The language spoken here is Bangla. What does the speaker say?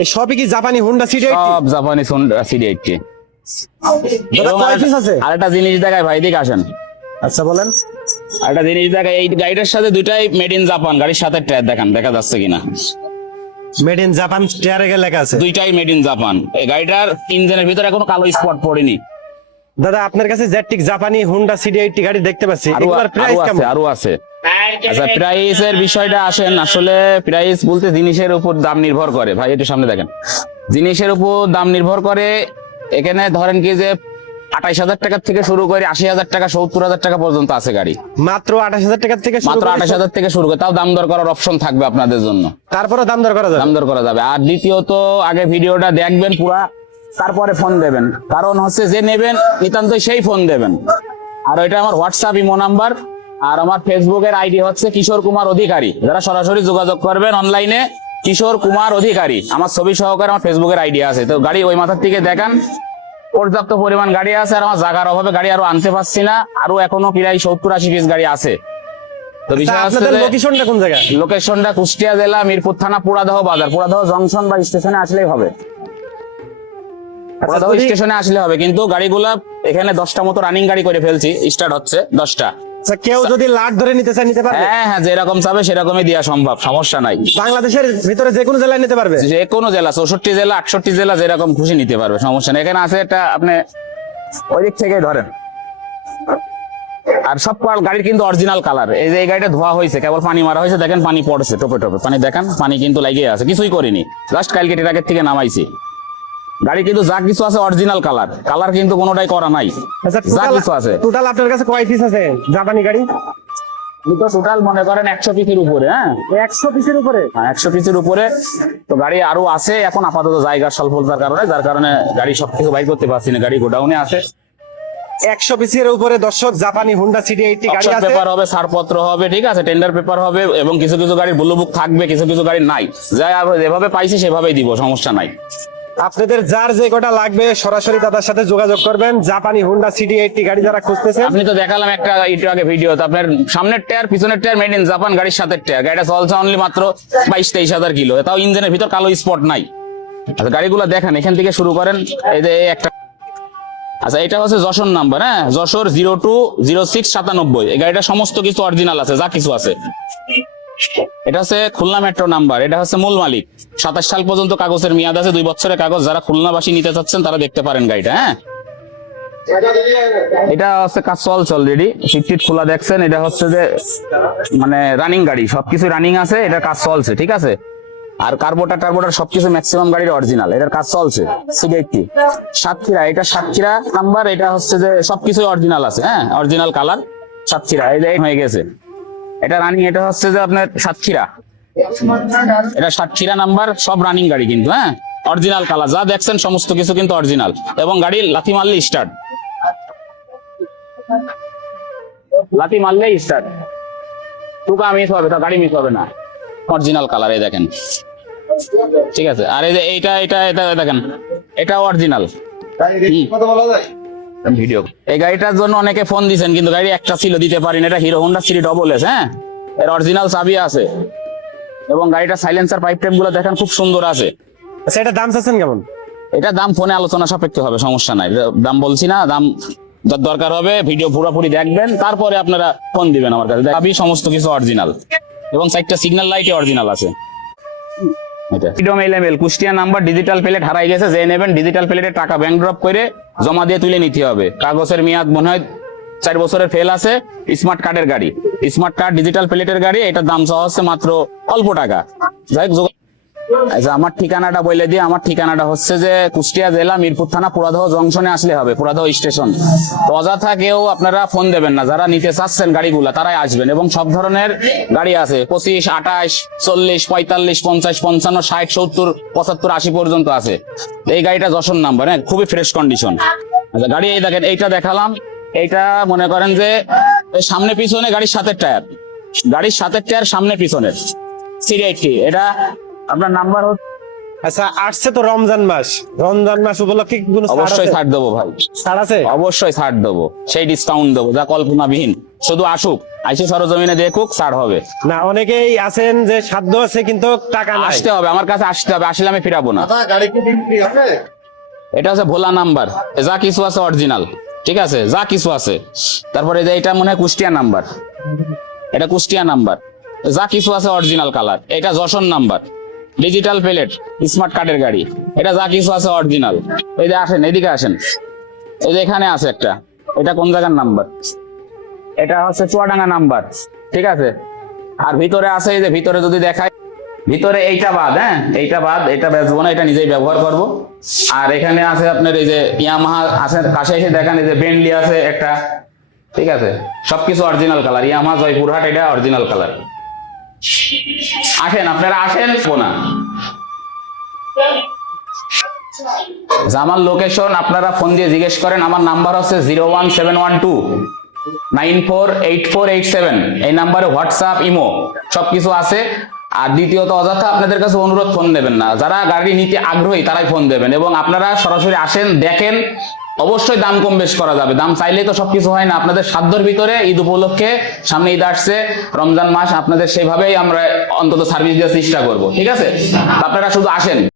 এই সবই কি জাপানি হোন্ডা সিটি সব জাপানি সিডি 80। দাদা কয় পিস আছে? আরেকটা জিনিস দেখায় ভাই, দিকে আসেন। আচ্ছা বলেন। আরেকটা জিনিস দেখায়, এই গাড়িটার সাথে দুইটাই মেড ইন জাপান, গাড়ির সাথে টায়ার দেখান, দেখা যাচ্ছে কিনা। মেড ইন জাপান টায়ারে লেখা আছে। দুইটাই মেড ইন জাপান। এই গাড়িটার ইঞ্জিনের ভিতরে এখনো কালো স্পট পড়েনি। দাদা আপনার কাছে জেটিক জাপানি হোন্ডা সিটি 80 গাড়ি দেখতে পাচ্ছি, আরো এগুলোর প্রাইস কেমন? আরো আছে। আচ্ছা, প্রাইসের বিষয়টা আসেন। আসলে প্রাইস বলতে জিনিসের উপর দাম নির্ভর করে ভাই, একটু সামনে দেখেন। জিনিসের উপর দাম নির্ভর করে। এখানে ধরেন কি যে 28,000 টাকা থেকে শুরু করে 80,000 টাকা 70,000 টাকা পর্যন্ত আছে গাড়ি। মাত্র 28,000 টাকা থেকে শুরু মাত্র করে 28,000 থেকে শুরু করে, তাও দাম দর করার অপশন থাকবে আপনাদের জন্য। তারপরে দাম দর করা যাবে। দাম দর করা যাবে। আর দ্বিতীয়ত আগে ভিডিওটা দেখবেন পুরা, তারপরে ফোন দেবেন। কারণ হচ্ছে যে নেবেন নিতান্তই সেই ফোন দেবেন। আর ওইটা আমার হোয়াটসঅ্যাপ ইমো নাম্বার, আর আমার ফেসবুকের আইডি হচ্ছে কিশোর কুমার অধিকারী। যারা সরাসরি যোগাযোগ করবেন অনলাইনে, কিশোর কুমার অধিকারী আমার ছবি সহকারে আমার ফেসবুকের আইডি আছে। তো গাড়ি ওই মাথার থেকে দেখান, পর্যাপ্ত পরিমাণ গাড়ি আছে। আর আমার জায়গার অভাবে গাড়ি আরো আনতে পারছি না, আরো এখনো প্রায় 70-80 পিস গাড়ি আছে। তো বিষয় হচ্ছে আপনাদের লোকেশনটা কোন জায়গা? লোকেশনটা কুষ্টিয়া জেলা মিরপুর থানা পুরাদহ বাজার, পুরাদহ জংশন বা স্টেশনে আসলেই হবে। পুরাদহ স্টেশনে আসলে হবে। কিন্তু গাড়িগুলা এখানে 10টা মতো রানিং গাড়ি করে ফেলছি, স্টার্ট হচ্ছে 10টা। আচ্ছা, কেউ যদি লাট ধরে নিতে চায় নিতে পারবে? হ্যাঁ হ্যাঁ, যেরকম চাবে সেরকমই দেওয়া সম্ভব, সমস্যা নাই। বাংলাদেশের ভিতরে যে কোনো জেলায় নিতে পারবে? যে কোনো জেলা, 64 জেলা 68 জেলা যেরকম খুশি নিতে পারবে, সমস্যা নেই। এখানে আছে একটা, আপনি ওই দিক থেকে ধরেন। আর সব গাড়ির কিন্তু অরিজিনাল কালার। এই যে এই গাড়িটা ধোয়া হয়েছে, কেবল পানি মারা হয়েছে, দেখেন পানি পড়ছে টোপে টোপে, পানি দেখেন, পানি কিন্তু লাগিয়ে আছে, কিছুই করিনি, জাস্ট কালকে ট্রাকের থেকে নামাইছি। গাড়ি কিন্তু যা কিছু আছে অরিজিনাল কালার, কালার কিন্তু কোনোটাই করা নাই, আচ্ছা, যা কিছু আছে। টোটাল আপনার কাছে কয় পিস আছে জাপানি গাড়ি? টোটাল মনে করেন 100 পিসের উপরে। হ্যাঁ, 100 পিসের উপরে? 100 পিসের উপরে। তো গাড়ি আরো আছে, এখন আপাতত জায়গার স্বল্পতার কারণে, যার কারণে গাড়ি সবকিছু বাইর করতে পারছি না, গাড়ি গোডাউনে আছে। 100 পিসের উপরে দর্শক জাপানি হোন্ডা সিটি 80 গাড়ি আছে। পেপার হবে, ছাড়পত্র হবে, ঠিক আছে, টেন্ডার পেপার হবে, এবং কিছু কিছু গাড়ির ব্লু বুক থাকবে, কিছু কিছু গাড়ি নাই। যাই যেভাবে পাইছি সেভাবেই দিব, সমস্যা নাই। আপনাদের যার যে কটা লাগবে সরাসরি দাদার সাথে যোগাযোগ করবেন। জাপানি হোন্ডা সিটি 80 গাড়ি যারা খুঁজতেছেন, আপনি তো দেখালাম একটা একটু আগে ভিডিও, তো আপনার সামনের টায়ার পিছনের টায়ার মেড ইন জাপান, গাড়ির সাথে টায়ার, গাড়িটা চলছে অনলি মাত্র 22-23 হাজার কিলো, তাও ইঞ্জিনের ভিতর কালো স্পট নাই। আচ্ছা, গাড়িগুলো দেখেন, এখান থেকে শুরু করেন। এই যে একটা, আচ্ছা এটা হচ্ছে যশোর নাম্বার, হ্যাঁ, যশোর 020697। এই গাড়িটা সমস্ত কিছু অরিজিনাল আছে, যা কিছু আছে। এটা হচ্ছে খুলনা মেট্রো নাম্বার, এটা হচ্ছে মূল মালিক। 27 সাল পর্যন্ত কাগজের মেয়াদ আছে, 2 বছরের কাগজ। যারা খুলনাবাসী নিতে চাচ্ছেন তারা দেখতে পারেন গাড়িটা। হ্যাঁ, এটা হচ্ছে কাজ চলছে অলরেডি, সিট খোলা দেখছেন। এটা হচ্ছে যে মানে রানিং গাড়ি, সবকিছু রানিং আছে, এটা কাজ চলছে, ঠিক আছে। আর কার্বোটার সবকিছু ম্যাক্সিমাম গাড়ির অরিজিনাল, এটার কাজ চলছে। সিডি সাতক্ষীরা, এটা সাতক্ষীরা নাম্বার, এটা হচ্ছে যে সবকিছু অরিজিনাল আছে। হ্যাঁ, অরিজিনাল কালার সাতক্ষীরা, এই যে হয়ে গেছে, এটা রানিং। এটা হচ্ছে যে আপনার সাতক্ষীরা, এটা সাতক্ষীরা নাম্বার, সব রানিং গাড়ি কিন্তু। হ্যাঁ, অরিজিনাল কালার, যা দেখছেন সমস্ত কিছু কিন্তু অরিজিনাল, এবং গাড়ি লাথি মারলে স্টার্ট, লাথি মারলেই স্টার্ট, টুকা মিস হবে, তা গাড়ি মিস হবে না, অরিজিনাল কালার, এই দেখেন, ঠিক আছে। আর এই যে এইটা এটা এটা দেখেন, এটা অরিজিনাল ভিডিও। এই গাড়িটার জন্য অনেকে ফোন দিয়েছেন, কিন্তু গাড়ি একটা ছিল, দিতে পারিনি। এটা hero Honda city double S. হ্যাঁ, এর অরিজিনাল চাবি আছে, এবং গাড়িটা সাইলেন্সার পাইপ টাইপ গুলো দেখেন খুব সুন্দর আছে। আচ্ছা, এটা দাম চাচ্ছেন কেমন? এটা দাম ফোনে আলোচনা সাপেক্ষে হবে, সমস্যা নাই, দাম বলছি না। দাম যার দরকার হবে ভিডিও পুরোপুরি দেখবেন, তারপরে আপনারা ফোন দিবেন আমার কাছে। চাবি সমস্ত কিছু অরিজিনাল, এবং 4টা সিগন্যাল লাইটে অরিজিনাল আছে। কুষ্টিয়া নাম্বার, ডিজিটাল প্লেট হারাই গেছে, যে নেবেন ডিজিটাল প্লেটের টাকা ব্যাংক ড্রপ করে জমা দিয়ে তুলে নিতে হবে। কাগজের মেয়াদ মনে হয় 4 বছরের ফেল আছে। স্মার্ট কার্ডের গাড়ি, স্মার্ট কার্ড ডিজিটাল প্লেটের গাড়ি, এটার দাম চাওয়া হচ্ছে মাত্র অল্প টাকা। যাই হোক, আচ্ছা আমার ঠিকানাটা বলে দিয়ে, আমার ঠিকানাটা হচ্ছে যে কুষ্টিয়া জেলা মিরপুর থানা পুরাদহ জংশনে আসলে হবে, পুরাদহ স্টেশন। তো অযথা কেউ আপনারা ফোন দেবেন না, যারা নিতে চাচ্ছেন গাড়িগুলা তারাই আসবেন, এবং সব ধরনের গাড়ি আছে, 25, 28, 40, 45, 50, 55, 60, 70, 75, 80 পর্যন্ত আছে। এই গাড়িটা যশোর নাম্বার, হ্যাঁ, খুবই ফ্রেশ কন্ডিশন। আচ্ছা, গাড়ি এই দেখেন, এইটা দেখালাম, এইটা মনে করেন যে সামনে পিছনে গাড়ির সাথে টায়ার, গাড়ির সাথে টায়ার সামনে পিছনের সিডি 80। এটা আপনার নাম্বার হচ্ছে আচ্ছা, আসছে তো রমজান মাস, রমজান মাস উপলক্ষে কি কোনো ছাড় অবশ্যই আছে? ছাড় দেবো ভাই, ছাড় আছে? অবশ্যই ছাড় দেবো, সেই ডিসকাউন্ট দেবো যা কল্পনাবিহীন। শুধু আসুক, আইসে সরজমিনে দেখুক, ছাড় হবে। না, অনেকেই আছেন যে সাধ্য আছে কিন্তু টাকা নাই। আসতে হবে, আমার কাছে আসতে হবে, আসলে আমি ফিরাবো না। গাড়ি কি বিক্রি হবে? এটা হচ্ছে ভোলা নাম্বার, যা কিছু আছে অরিজিনাল, ঠিক আছে, যা কিছু আছে। তারপরে যে এটা মনে হয় কুষ্টিয়া নাম্বার, এটা কুষ্টিয়া নাম্বার, যা কিছু আছে অরিজিনাল কালার। এটা Jessore number, digital plate, smart কার্ডের গাড়ি, এটা যা কিছু আছে অরিজিনাল। এই যে আসেন, এদিকে আসেন, এই যে এখানে আছে একটা, এটা কোন জায়গার নাম্বার, এটা হচ্ছে চুয়াডাঙ্গা নাম্বার, ঠিক আছে। আর ভিতরে আছে, এই যে ভিতরে যদি দেখায়, ভিতরে এইটা বাদ, হ্যাঁ এইটা বাদ, এটা বেচবো না, এটা নিজেই ব্যবহার করব। আর এখানে আছে আপনার এই যে ইয়ামাহা আছে, কাছে এসে দেখেন, এই যে বেন্টলি আছে একটা, ঠিক আছে, সবকিছু অরিজিনাল কালার। ইয়ামাহা জয়পুরহাট, এটা অরিজিনাল কালার। আসেন, আপনারা আসেন না। আমার লোকেশন আপনারা ফোন দিয়ে জিজ্ঞেস করেন। আমার নাম্বার হচ্ছে 01712948487। এই নাম্বারে হোয়াটসঅ্যাপ, ইমো সবকিছু আছে। আর দ্বিতীয়ত, অযথা আপনাদের কাছে অনুরোধ, ফোন দেবেন না। যারা গাড়ি নিতে আগ্রহী তারাই ফোন দেবেন, এবং আপনারা সরাসরি আসেন, দেখেন। অবশ্যই দাম কম বেশ করা যাবে, দাম চাইলেই তো সবকিছু হয় না। আপনাদের সাধ্যের ভিতরে, ঈদ উপলক্ষে, সামনে ঈদ আসছে, রমজান মাস, আপনাদের সেভাবেই আমরা অন্তত সার্ভিস দেওয়ার চেষ্টা করব, ঠিক আছে। আপনারা শুধু আসেন।